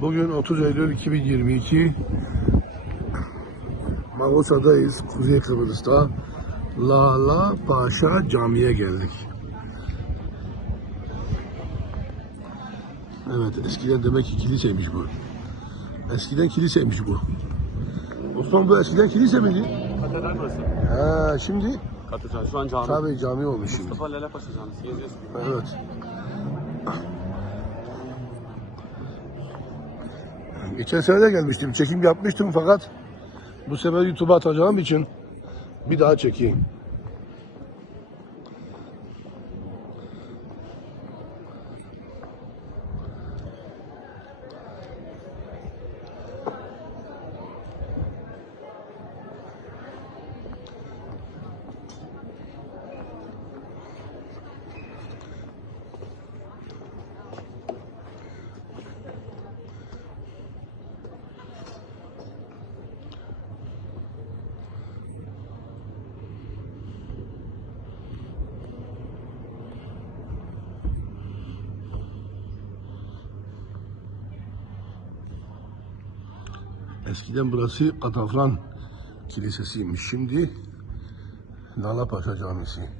Bugün 30 Eylül 2022 Magosa'dayız, Kuzey Kıbrıs'ta. Lala Paşa Camii'ye geldik. Evet, eskiden demek ki kiliseymiş bu. Eskiden kiliseymiş bu. Osman bu eskiden kilise miydi? Katedral burası. Ha, şimdi Katedral. Şu an cami. tabii cami olmuş şimdi. Mustafa Lale Paşa Camisi. Geziyorsun. Evet. Geçen sene de gelmiştim. Çekim yapmıştım fakat bu sefer YouTube'a atacağım için bir daha çekeyim. Eskiden burası Katafran Kilisesi'ymiş. Şimdi Lala Paşa Camisi.